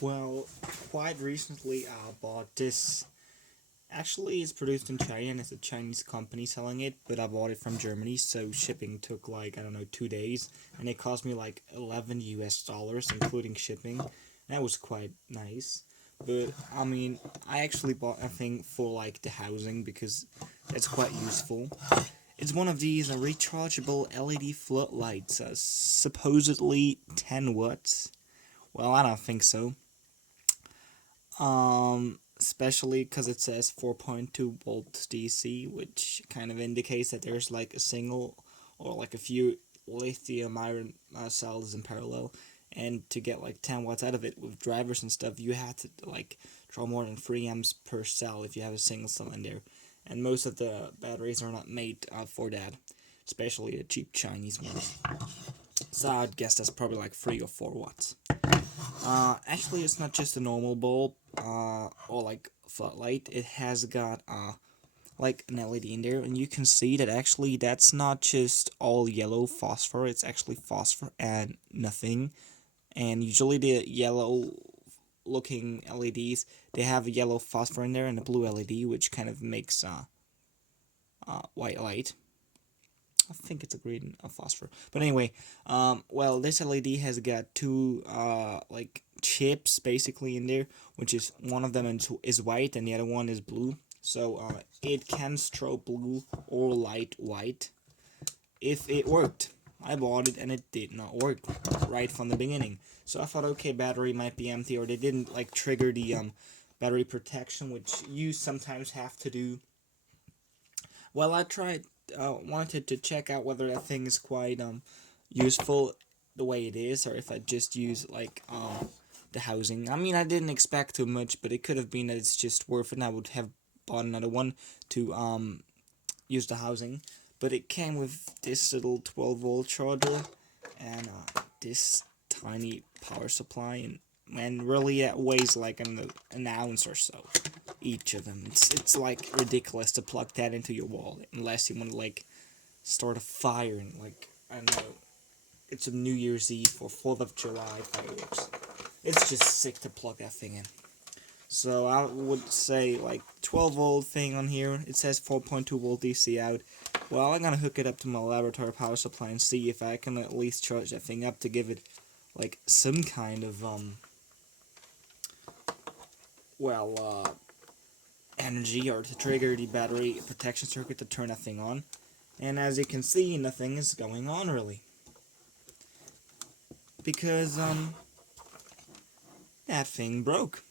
Well, quite recently I bought this. Actually, it's produced in China and it's a Chinese company selling it, but I bought it from Germany, so shipping took like, I don't know, 2 days, and it cost me like 11 US dollars, including shipping. That was quite nice. But, I mean, I actually bought a thing for like the housing because that's quite useful. It's one of these rechargeable LED floodlights, supposedly 10 watts. Well, I don't think so. Especially because it says 4.2 volts DC, which kind of indicates that there's like a single or like a few lithium iron cells in parallel. And to get like 10 watts out of it with drivers and stuff, you have to like draw more than 3 amps per cell if you have a single cell in there. And most of the batteries are not made for that, especially the cheap Chinese ones. So I'd guess that's probably like 3 or 4 watts. Actually, it's not just a normal bulb or like floodlight. It has got like an LED in there, and you can see that actually that's not just all yellow phosphor. It's actually phosphor and nothing. And usually the yellow looking LEDs, they have a yellow phosphor in there and a blue LED, which kind of makes white light. I think it's a green phosphor. But anyway, well, this LED has got two like chips basically in there, which is one of them is white and the other one is blue. So it can strobe blue or light white if it worked. I bought it and it did not work right from the beginning. So I thought, okay, battery might be empty, or they didn't like trigger the battery protection, which you sometimes have to do. Well, I tried, wanted to check out whether that thing is quite useful the way it is, or if I just use like the housing. I mean, I didn't expect too much, but it could have been that it's just worth it, and I would have bought another one to use the housing. But it came with this little 12-volt charger and this tiny power supply, and really it weighs like an ounce or so each of them. It's like ridiculous to plug that into your wall unless you want to like start a fire and like, I don't know, it's a New Year's Eve or 4th of July fireworks. It's just sick to plug that thing in. So I would say like 12-volt thing on here. It says 4.2 volt DC out. Well, I'm gonna hook it up to my laboratory power supply and see if I can at least charge that thing up to give it like some kind of energy, or to trigger the battery protection circuit to turn that thing on. And as you can see, nothing is going on really, because that thing broke.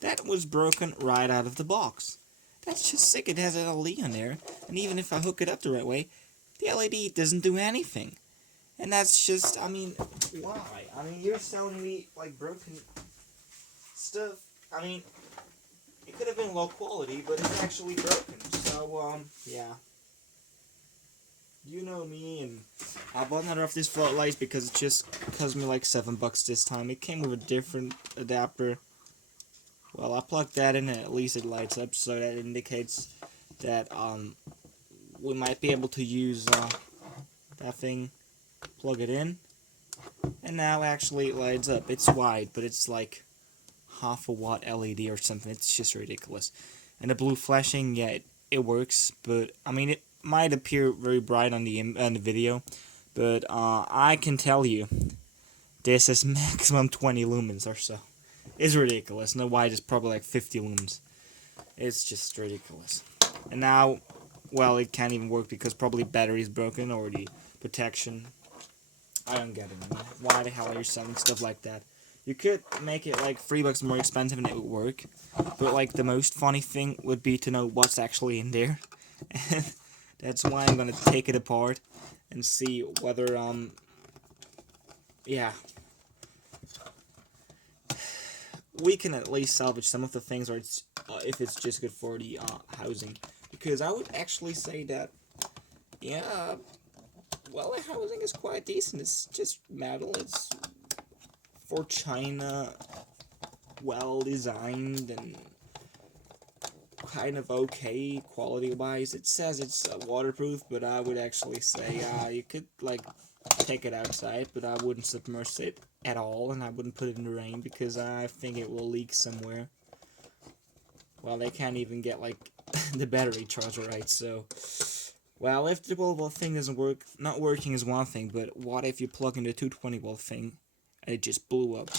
That was broken right out of the box. That's just sick. It has an LED on there, and even if I hook it up the right way, the LED doesn't do anything. And that's just, I mean, why? I mean, you're selling me like broken stuff. I mean, it could have been low quality, but it's actually broken. So, yeah. You know me, and I bought another of these floodlights because it just cost me like $7 this time. It came with a different adapter. Well, I plugged that in and at least it lights up, so that indicates that we might be able to use that thing, plug it in, and now actually it lights up. It's wide, but it's like half a watt LED or something. It's just ridiculous. And the blue flashing, yeah, it works, but I mean it might appear very bright on the video, but I can tell you this is maximum 20 lumens or so. It's ridiculous. And the white is probably like 50 lumens. It's just ridiculous. And now, well, it can't even work because probably battery is broken or the protection. I don't get it. Why the hell are you selling stuff like that? You could make it like $3 more expensive and it would work. But like the most funny thing would be to know what's actually in there. And that's why I'm gonna take it apart and see whether yeah, we can at least salvage some of the things, or it's if it's just good for the housing. Because I would actually say that, yeah, well, the housing is quite decent. It's just metal. It's for China, well designed and kind of okay quality wise. It says it's waterproof, but I would actually say you could like take it outside, but I wouldn't submerge it at all, and I wouldn't put it in the rain because I think it will leak somewhere. Well, they can't even get, like, the battery charger right, so... Well, if the 12-volt thing doesn't work, not working is one thing, but what if you plug in the 220-volt thing and it just blew up?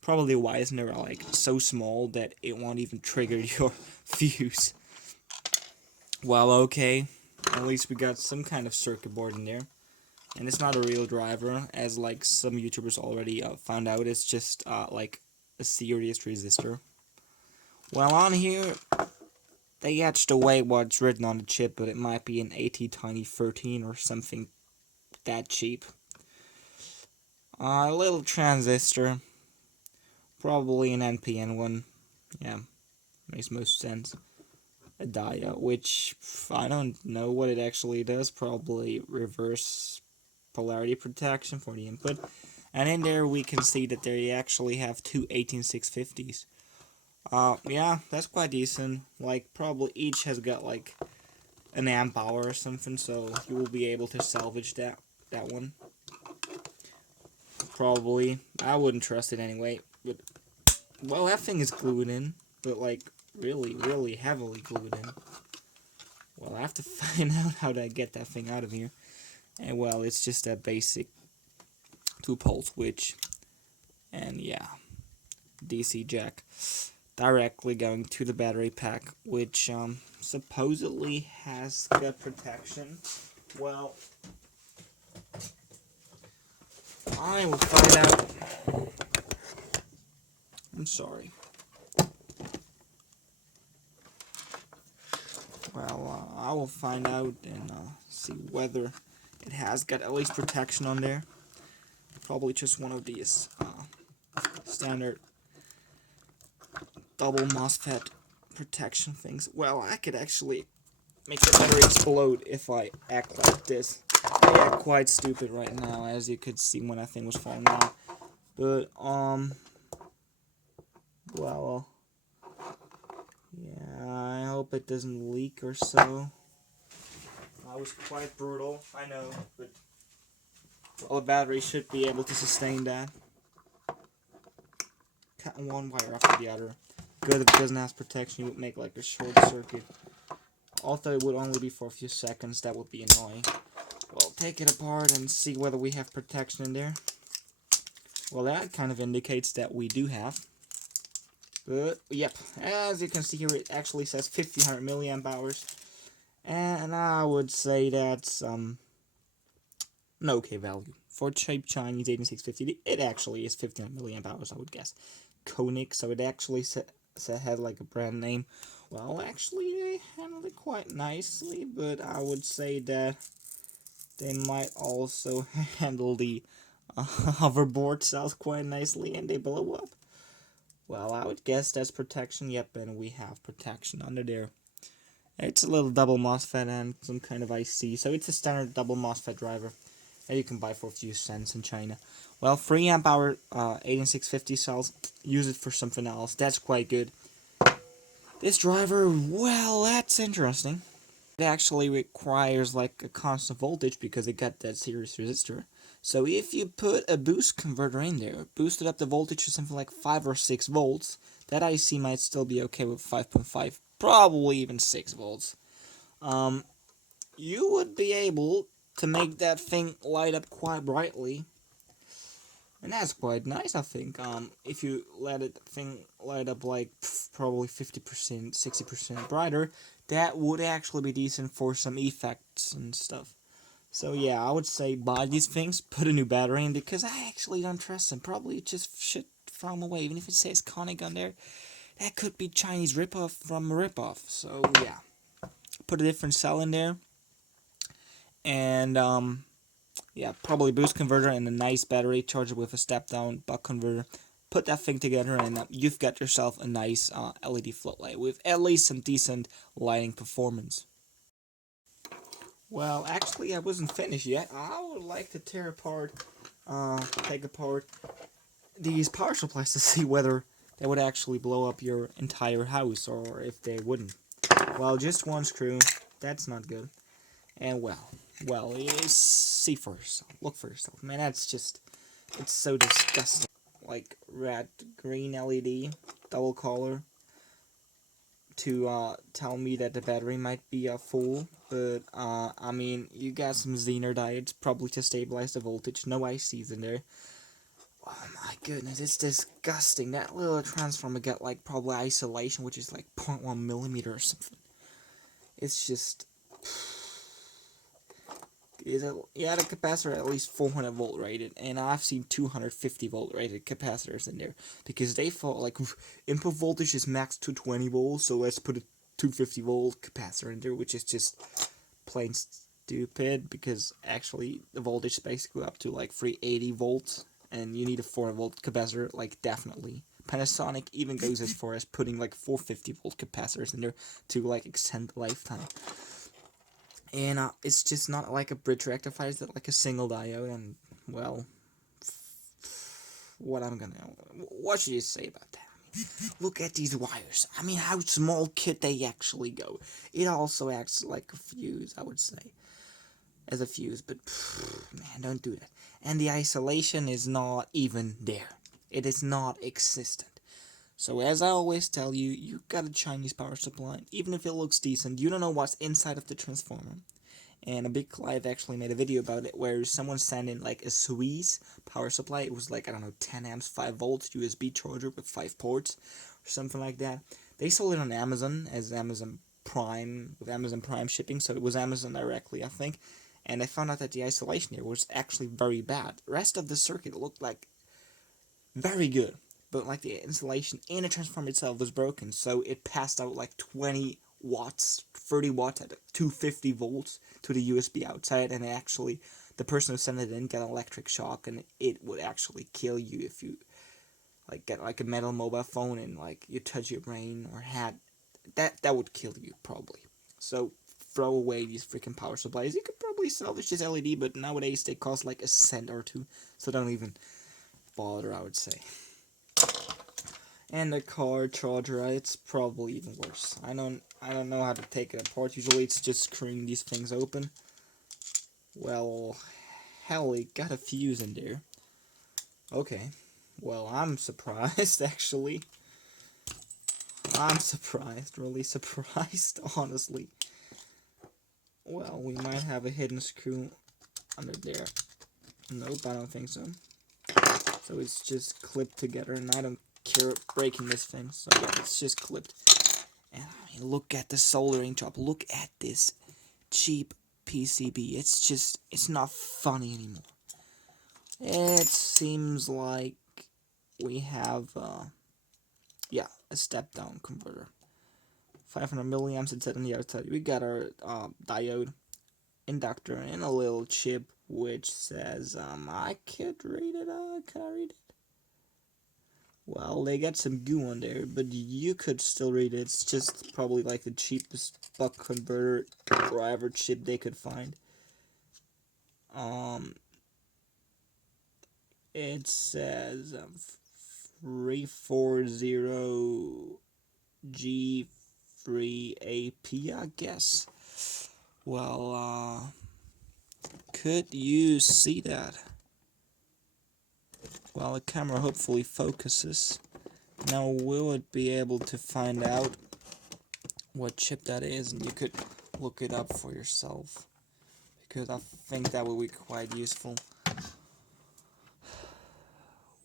Probably why isn't it, like, so small that it won't even trigger your fuse. Well, okay, at least we got some kind of circuit board in there. And it's not a real driver, as, like, some YouTubers already found out. It's just, like, a serious resistor. Well, on here, they etched away what's written on the chip, but it might be an AT2013 or something that cheap. A little transistor. Probably an NPN one. Yeah, makes most sense. A diode, which I don't know what it actually does. Probably reverse polarity protection for the input. And in there we can see that they actually have two 18650s. Yeah, that's quite decent. Like, probably each has got like an amp hour or something, so you will be able to salvage that one. Probably. I wouldn't trust it anyway. But, well, that thing is glued in, but like really, really heavily glued in. Well, I have to find out how to get that thing out of here. And well, it's just a basic 2-pole switch. And yeah, DC jack directly going to the battery pack, which supposedly has good protection. Well, I will find out. I'm sorry. Well, I will find out and see whether it has got at least protection on there. Probably just one of these standard double MOSFET protection things. Well, I could actually make the battery explode if I act like this. I act quite stupid right now, as you could see when that thing was falling out. But, well, yeah, I hope it doesn't leak or so. That was quite brutal, I know, but well, the battery should be able to sustain that. Cutting one wire after the other. Good if it doesn't have protection, it would make like a short circuit. Although it would only be for a few seconds, that would be annoying. Well, take it apart and see whether we have protection in there. Well, that kind of indicates that we do have. But, yep, as you can see here, it actually says 1500 milliamp hours. And I would say that's an okay value. For cheap Chinese 18650, it actually is 1500 milliamp hours, I would guess. Koenig, so it actually had like a brand name. Well, actually, they handled it quite nicely, but I would say that they might also handle the hoverboard cells quite nicely, and they blow up. Well, I would guess that's protection. Yep, and we have protection under there. It's a little double MOSFET and some kind of IC, so it's a standard double MOSFET driver that you can buy for a few cents in China. Well, 3 amp hour 18650 cells, use it for something else. That's quite good. This driver, well, that's interesting. It actually requires like a constant voltage because it got that series resistor. So if you put a boost converter in there, boosted up the voltage to something like 5 or 6 volts, that IC might still be okay with 5.5, probably even 6 volts. You would be able to make that thing light up quite brightly. And that's quite nice, I think. If you let it thing light up like probably 50%, 60% brighter, that would actually be decent for some effects and stuff. So yeah, I would say buy these things, put a new battery in, because I actually don't trust them. Probably just should throw them away. Even if it says Koenig on there, that could be Chinese ripoff from a ripoff. So yeah, put a different cell in there. And yeah, probably boost converter and a nice battery charger with a step-down buck converter. Put that thing together and you've got yourself a nice LED floodlight with at least some decent lighting performance. Well, actually, I wasn't finished yet. I would like to take apart these power supplies to see whether they would actually blow up your entire house or if they wouldn't. Well, just one screw. That's not good. And well, well, see for yourself. Look for yourself. Man, that's just, it's so disgusting. Like, red, green LED, double color, to tell me that the battery might be full. But, I mean, you got some Zener diodes, probably to stabilize the voltage. No ICs in there. Oh my goodness, it's disgusting. That little transformer got, like, probably isolation, which is like 0.1 millimeter or something. It's just... Yeah, the capacitor at least 400 volt rated, and I've seen 250 volt rated capacitors in there, because they thought, like, input voltage is max to 20 volts, so let's put a 250 volt capacitor in there, which is just plain stupid, because actually the voltage space go up to like 380 volts, and you need a 400 volt capacitor, like, definitely. Panasonic even goes as far as putting like 450 volt capacitors in there to like extend the lifetime. And it's just not like a bridge rectifier, it's like a single diode, and, well, what should you say about that? I mean, look at these wires. I mean, how small could they actually go? It also acts like a fuse, I would say, as a fuse, but, man, don't do that. And the isolation is not even there. It is not existent. So as I always tell you, you got a Chinese power supply, even if it looks decent, you don't know what's inside of the transformer. And a big Clive actually made a video about it where someone sent in like a Swiss power supply. It was like, I don't know, 10 amps, 5 volts, USB charger with 5 ports, or something like that. They sold it on Amazon as Amazon Prime, with Amazon Prime shipping, so it was Amazon directly, I think. And I found out that the isolation here was actually very bad. The rest of the circuit looked like very good, but like the insulation in the transformer itself was broken, so it passed out like 20 watts, 30 watts at 250 volts to the USB outside, and actually the person who sent it in got electric shock, and it would actually kill you if you like get like a metal mobile phone and like you touch your brain or had that would kill you probably. So throw away these freaking power supplies. You could probably salvage this LED, but nowadays they cost like a cent or two, so don't even bother, I would say. And the car charger, it's probably even worse. I don't know how to take it apart. Usually it's just screwing these things open. Well, hell, it got a fuse in there. Okay. Well, I'm surprised, actually. I'm surprised, really surprised, honestly. Well, we might have a hidden screw under there. Nope, I don't think so. So it's just clipped together, and I don't care breaking this thing, so yeah, it's just clipped. And I mean, look at the soldering job. Look at this cheap PCB. It's not funny anymore. It seems like we have, yeah, a step-down converter. 500 milliamps, it said on the outside. We got our diode, inductor, and a little chip, which says, I could read it, can I read it? Well, they got some goo on there, but you could still read it. It's just probably like the cheapest buck converter driver chip they could find. It says 340G3AP, I guess. Well, could you see that? Well, the camera hopefully focuses. Now we would be able to find out what chip that is, and you could look it up for yourself, because I think that would be quite useful.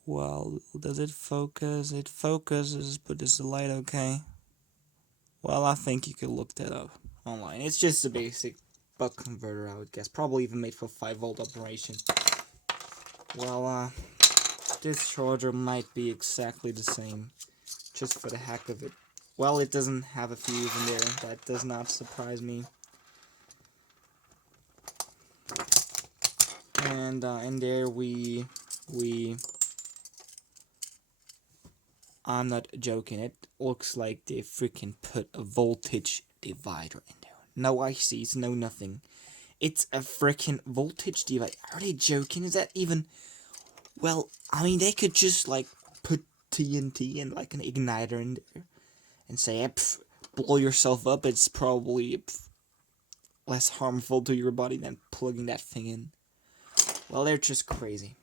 Well, does it focus? It focuses, but is the light okay? Well, I think you could look that up online. It's just a basic buck converter, I would guess. Probably even made for 5 volt operation. Well, this charger might be exactly the same, just for the heck of it. Well, it doesn't have a fuse in there. That does not surprise me. And in there I'm not joking, it looks like they freaking put a voltage divider in there. No ICs, no nothing. It's a freaking voltage divider. Are they joking? Is that even... Well, I mean, they could just, like, put TNT and, like, an igniter in there and say, blow yourself up. It's probably less harmful to your body than plugging that thing in. Well, they're just crazy.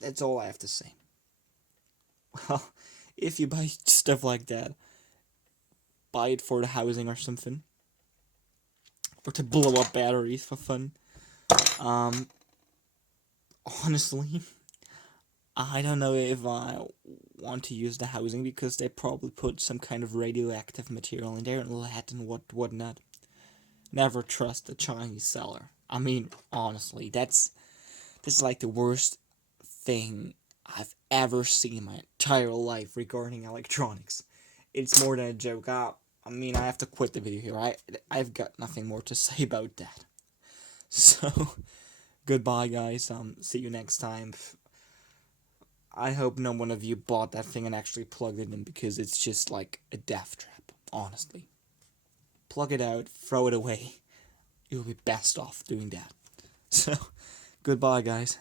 That's all I have to say. Well, if you buy stuff like that, buy it for the housing or something. Or to blow up batteries for fun. Honestly, I don't know if I want to use the housing because they probably put some kind of radioactive material in there and lead and whatnot. Never trust a Chinese seller. I mean, honestly, that's like the worst thing I've ever seen in my entire life regarding electronics. It's more than a joke. I mean, I have to quit the video here. I've got nothing more to say about that. So, goodbye, guys. See you next time. I hope no one of you bought that thing and actually plugged it in because it's just like a death trap, honestly. Plug it out, throw it away. You'll be best off doing that. So, goodbye, guys.